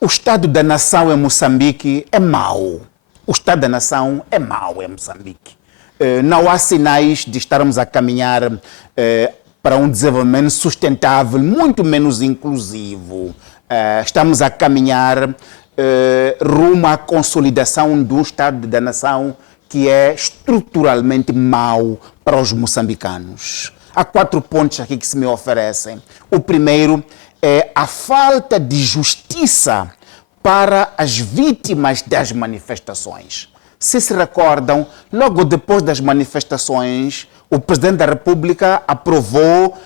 O Estado da Nação em Moçambique é mau. O Estado da Nação é mau em Moçambique. Não há sinais de estarmos a caminhar para um desenvolvimento sustentável, muito menos inclusivo. Estamos a caminhar rumo à consolidação do Estado da Nação que é estruturalmente mau para os moçambicanos. Há 4 pontos aqui que se me oferecem. O primeiro é a falta de justiça para as vítimas das manifestações. Se recordam, logo depois das manifestações, o Presidente da República aprovou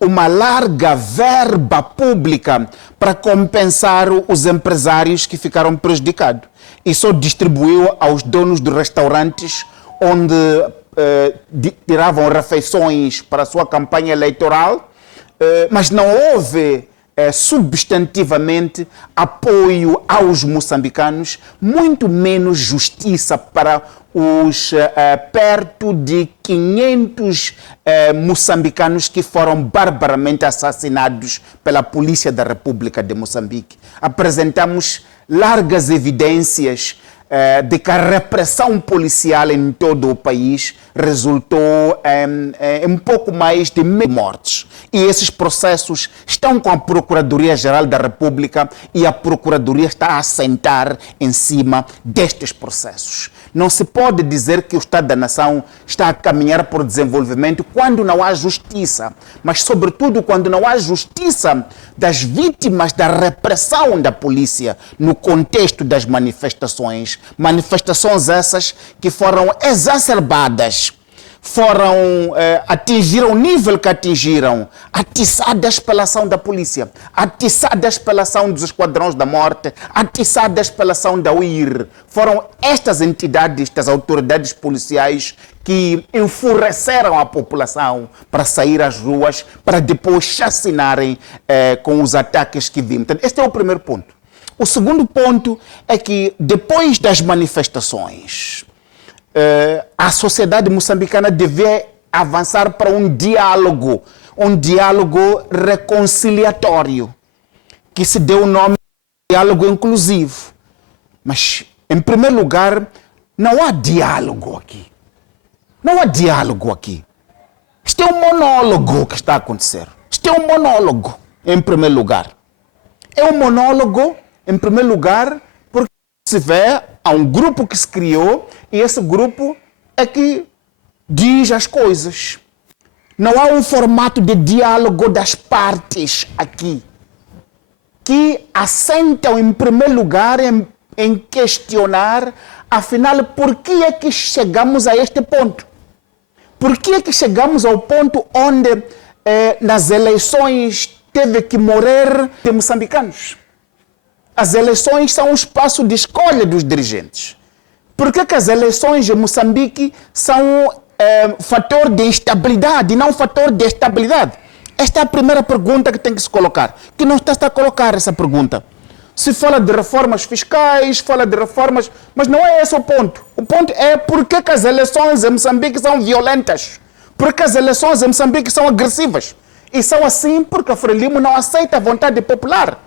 uma larga verba pública para compensar os empresários que ficaram prejudicados. E só distribuiu aos donos de restaurantes onde tiravam refeições para a sua campanha eleitoral, mas não houve substantivamente apoio aos moçambicanos, muito menos justiça para os perto de 500 moçambicanos que foram barbaramente assassinados pela Polícia da República de Moçambique. Apresentamos largas evidências de que a repressão policial em todo o país resultou em um pouco mais de 1.000 mortes. E esses processos estão com a Procuradoria-Geral da República e a Procuradoria está a assentar em cima destes processos. Não se pode dizer que o Estado da Nação está a caminhar por desenvolvimento quando não há justiça, mas sobretudo quando não há justiça das vítimas da repressão da polícia no contexto das manifestações. Manifestações essas que foram exacerbadas, atingiram o nível que atingiram, atiçadas pela ação da polícia, atiçadas pela ação dos esquadrões da morte, atiçadas pela ação da UIR. Foram estas entidades, estas autoridades policiais que enfureceram a população para sair às ruas, para depois chacinarem com os ataques que vimos. Então, este é o primeiro ponto. O segundo ponto é que depois das manifestações, a sociedade moçambicana deve avançar para um diálogo reconciliatório, que se deu o nome de diálogo inclusivo. Mas, em primeiro lugar, não há diálogo aqui. Não há diálogo aqui. Isto é um monólogo que está a acontecer. Isto é um monólogo, em primeiro lugar. É um monólogo, em primeiro lugar, porque se vê, há um grupo que se criou e esse grupo é que diz as coisas. Não há um formato de diálogo das partes aqui que assentam, em primeiro lugar, em questionar, afinal, por que é que chegamos a este ponto? Por que é que chegamos ao ponto onde, nas eleições, teve que morrer de moçambicanos? As eleições são um espaço de escolha dos dirigentes. Por que as eleições em Moçambique são fator de instabilidade e não fator de estabilidade? Esta é a primeira pergunta que tem que se colocar. Que não está a colocar essa pergunta. Se fala de reformas fiscais, fala de reformas, mas não é esse o ponto. O ponto é por que as eleições em Moçambique são violentas. Por que as eleições em Moçambique são agressivas. E são assim porque a Frelimo não aceita a vontade popular.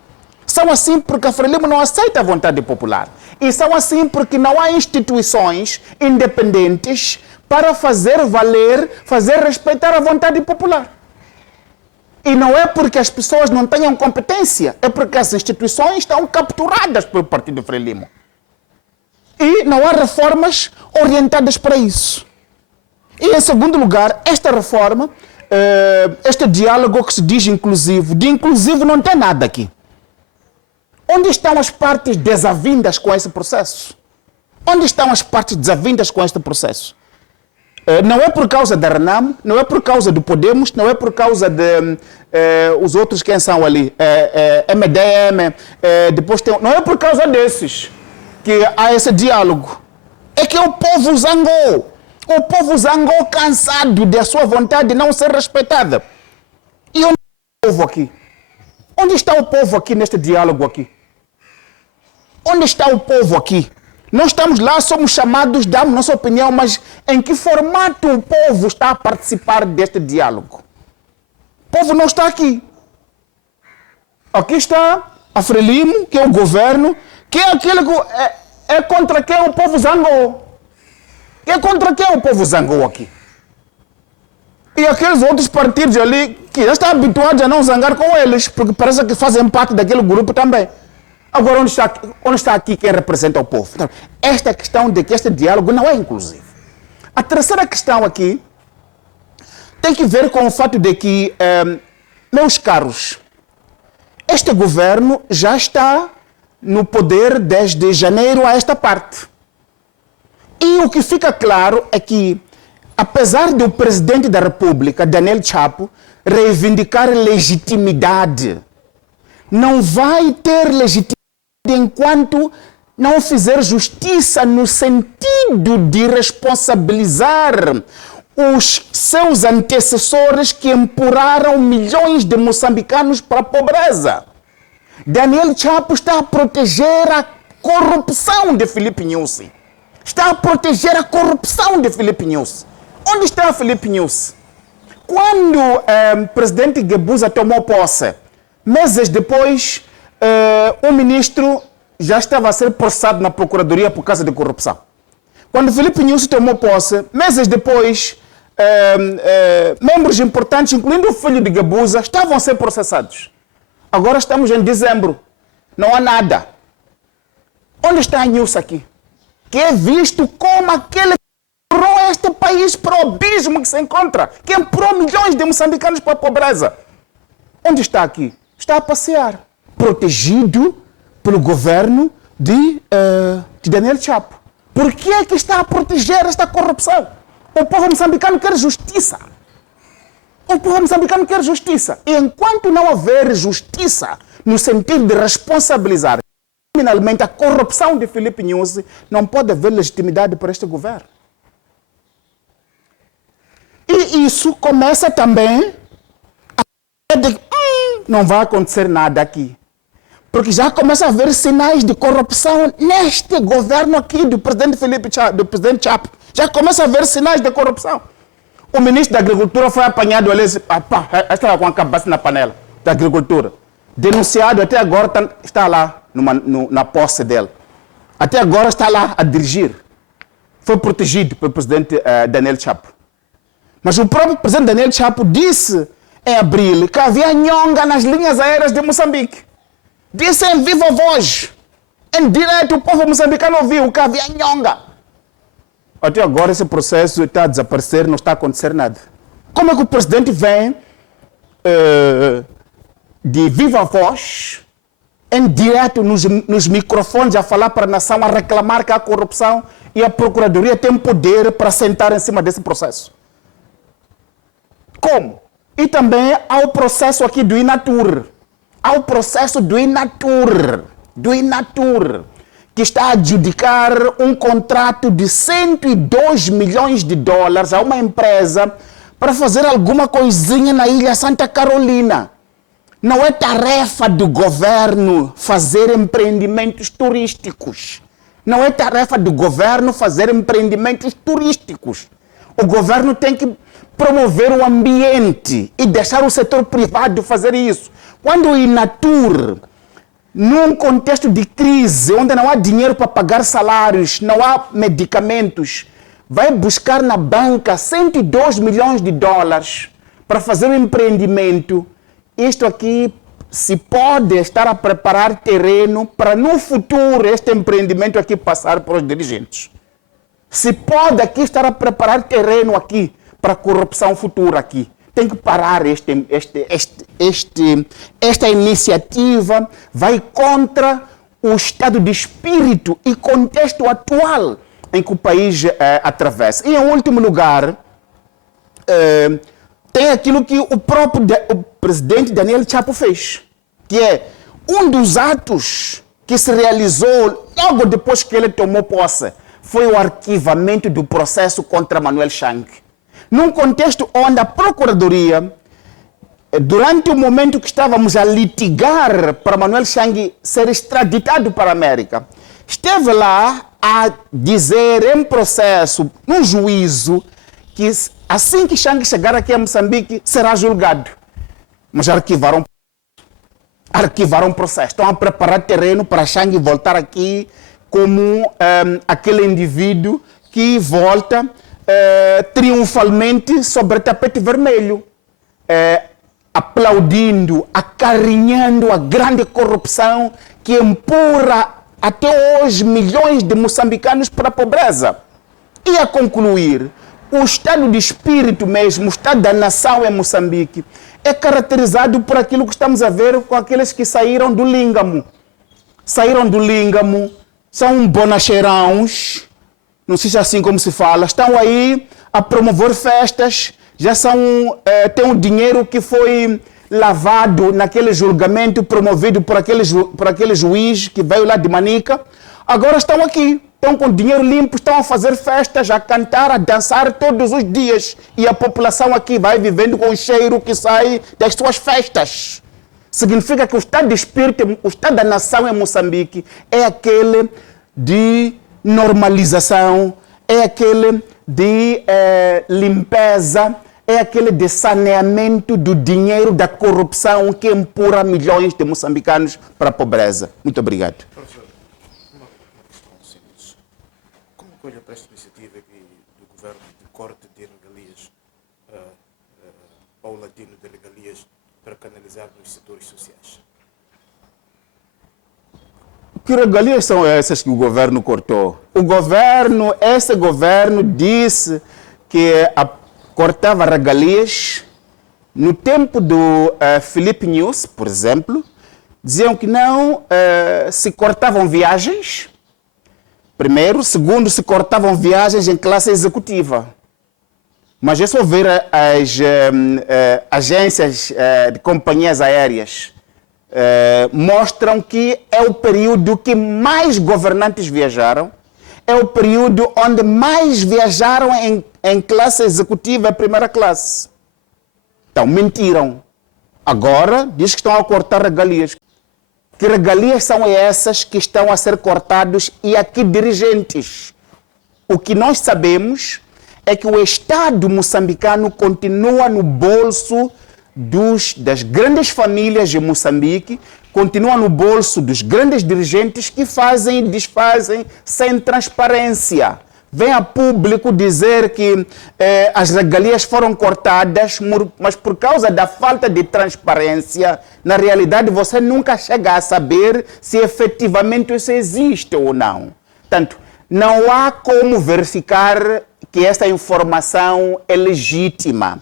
São assim porque a Frelimo não aceita a vontade popular. E são assim porque não há instituições independentes para fazer valer, fazer respeitar a vontade popular. E não é porque as pessoas não tenham competência, é porque as instituições estão capturadas pelo Partido Frelimo. E não há reformas orientadas para isso. E em segundo lugar, esta reforma, este diálogo que se diz inclusivo, de inclusivo não tem nada aqui. Onde estão as partes desavindas com esse processo? Onde estão as partes desavindas com este processo? Não é por causa da Renamo, não é por causa do Podemos, não é por causa de os outros quem são ali, MDM, depois tem, não é por causa desses que há esse diálogo. É que o povo zangou. O povo zangou cansado de a sua vontade não ser respeitada. E onde está o povo aqui? Onde está o povo aqui neste diálogo aqui? Onde está o povo aqui? Nós estamos lá, somos chamados, damos nossa opinião, mas em que formato o povo está a participar deste diálogo? O povo não está aqui. Aqui está a Frelimo, que é o governo, que é aquele que é contra quem o povo zangou. É contra quem o povo zangou aqui. E aqueles outros partidos ali que já estão habituados a não zangar com eles, porque parece que fazem parte daquele grupo também. Agora, onde está aqui quem representa o povo? Então, esta questão de que este diálogo não é inclusivo. A terceira questão aqui tem que ver com o fato de que, meus caros, este governo já está no poder desde janeiro a esta parte. E o que fica claro é que, apesar do presidente da República, Daniel Chapo, reivindicar legitimidade, não vai ter legitimidade enquanto não fizer justiça no sentido de responsabilizar os seus antecessores que empurraram milhões de moçambicanos para a pobreza. Daniel Chapo está a proteger a corrupção de Filipe Nyusi. Está a proteger a corrupção de Filipe Nyusi. Onde está Filipe Nyusi? Quando o presidente Guebuza tomou posse, meses depois, o ministro já estava a ser processado na Procuradoria por causa de corrupção. Quando Filipe Nyusi tomou posse, meses depois, membros importantes, incluindo o filho de Guebuza, estavam a ser processados. Agora estamos em dezembro. Não há nada. Onde está a Nyusi aqui? Que é visto como aquele que empurrou este país para o abismo que se encontra, que empurrou milhões de moçambicanos para a pobreza. Onde está aqui? Está a passear, protegido pelo governo de Daniel Chapo. Por que é que está a proteger esta corrupção? O povo moçambicano quer justiça. O povo moçambicano quer justiça. E enquanto não houver justiça, no sentido de responsabilizar criminalmente a corrupção de Filipe Nyusi, não pode haver legitimidade para este governo. E isso começa também a de não vai acontecer nada aqui. Porque já começa a haver sinais de corrupção neste governo aqui do presidente do presidente Chapo. Já começa a haver sinais de corrupção. O ministro da Agricultura foi apanhado ali, estava com a cabeça na panela da Agricultura. Denunciado, até agora está lá na posse dele. Até agora está lá a dirigir. Foi protegido pelo presidente Daniel Chapo. Mas o próprio presidente Daniel Chapo disse em abril que havia nhonga nas linhas aéreas de Moçambique. Disse em viva voz, em direto, o povo moçambicano ouviu que havia nhonga. Até agora esse processo está a desaparecer, não está a acontecer nada. Como é que o presidente vem de viva voz, em direto nos microfones, a falar para a nação, a reclamar que há corrupção e a Procuradoria tem poder para sentar em cima desse processo? Como? E também há o processo aqui do Inatur. Há o processo do Inatur, que está a adjudicar um contrato de 102 milhões de dólares a uma empresa para fazer alguma coisinha na ilha Santa Carolina. Não é tarefa do governo fazer empreendimentos turísticos. Não é tarefa do governo fazer empreendimentos turísticos. O governo tem que promover o ambiente e deixar o setor privado fazer isso. Quando o Inatur, num contexto de crise, onde não há dinheiro para pagar salários, não há medicamentos, vai buscar na banca 102 milhões de dólares para fazer um empreendimento, isto aqui se pode estar a preparar terreno para no futuro este empreendimento aqui passar para os dirigentes. Se pode aqui estar a preparar terreno aqui para a corrupção futura aqui. Tem que parar esta iniciativa, vai contra o estado de espírito e contexto atual em que o país atravessa. E em último lugar, tem aquilo que o próprio o presidente Daniel Chapo fez, que é um dos atos que se realizou logo depois que ele tomou posse, foi o arquivamento do processo contra Manuel Chang. Num contexto onde a Procuradoria, durante o momento que estávamos a litigar para Manuel Chang ser extraditado para a América, esteve lá a dizer em processo, no juízo, que assim que Chang chegar aqui a Moçambique, será julgado. Mas arquivaram. arquivaram o processo. Estão a preparar terreno para Changi voltar aqui como aquele indivíduo que volta triunfalmente sobre tapete vermelho, aplaudindo, acarinhando a grande corrupção que empurra até hoje milhões de moçambicanos para a pobreza. E a concluir, o estado de espírito mesmo, o estado da nação em Moçambique, é caracterizado por aquilo que estamos a ver com aqueles que saíram do Língamo. Saíram do Língamo, são bonacheirãos, não sei se é assim como se fala, estão aí a promover festas, já são, tem um dinheiro que foi lavado naquele julgamento promovido por aquele juiz que veio lá de Manica. Agora estão aqui, estão com dinheiro limpo, estão a fazer festas, a cantar, a dançar todos os dias. E a população aqui vai vivendo com o cheiro que sai das suas festas. Significa que o estado de espírito, o estado da nação em Moçambique é aquele de normalização, é aquele de limpeza, é aquele de saneamento do dinheiro da corrupção que empurra milhões de moçambicanos para a pobreza. Muito obrigado. Professor, uma questão simples. Como olha para esta iniciativa do governo de corte de regalias, paulatino de regalias, para canalizar nos setores sociais? Que regalias são essas que o governo cortou? Esse governo disse que cortava regalias. No tempo do Filipe News, por exemplo, diziam que não se cortavam viagens, primeiro. Segundo, se cortavam viagens em classe executiva. Mas é só ver as agências de companhias aéreas. Mostram que é o período que mais governantes viajaram, é o período onde mais viajaram em classe executiva, primeira classe. Então, mentiram. Agora, diz que estão a cortar regalias. Que regalias são essas que estão a ser cortados e a que dirigentes? O que nós sabemos é que o Estado moçambicano continua no bolso das grandes famílias de Moçambique, continua no bolso dos grandes dirigentes que fazem e desfazem sem transparência. Vem a público dizer que as regalias foram cortadas, mas por causa da falta de transparência, na realidade você nunca chega a saber se efetivamente isso existe ou não. Portanto, não há como verificar que essa informação é legítima.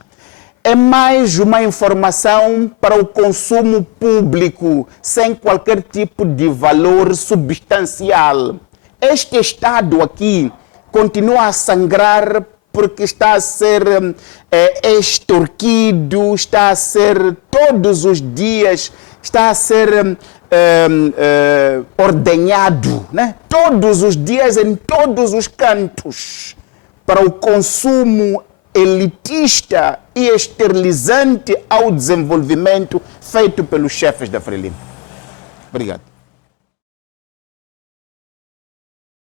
É mais uma informação para o consumo público, sem qualquer tipo de valor substancial. Este Estado aqui continua a sangrar porque está a ser extorquido, está a ser todos os dias, está a ser ordenhado, né? Todos os dias, em todos os cantos, para o consumo elitista e esterilizante ao desenvolvimento feito pelos chefes da Frelimo. Obrigado.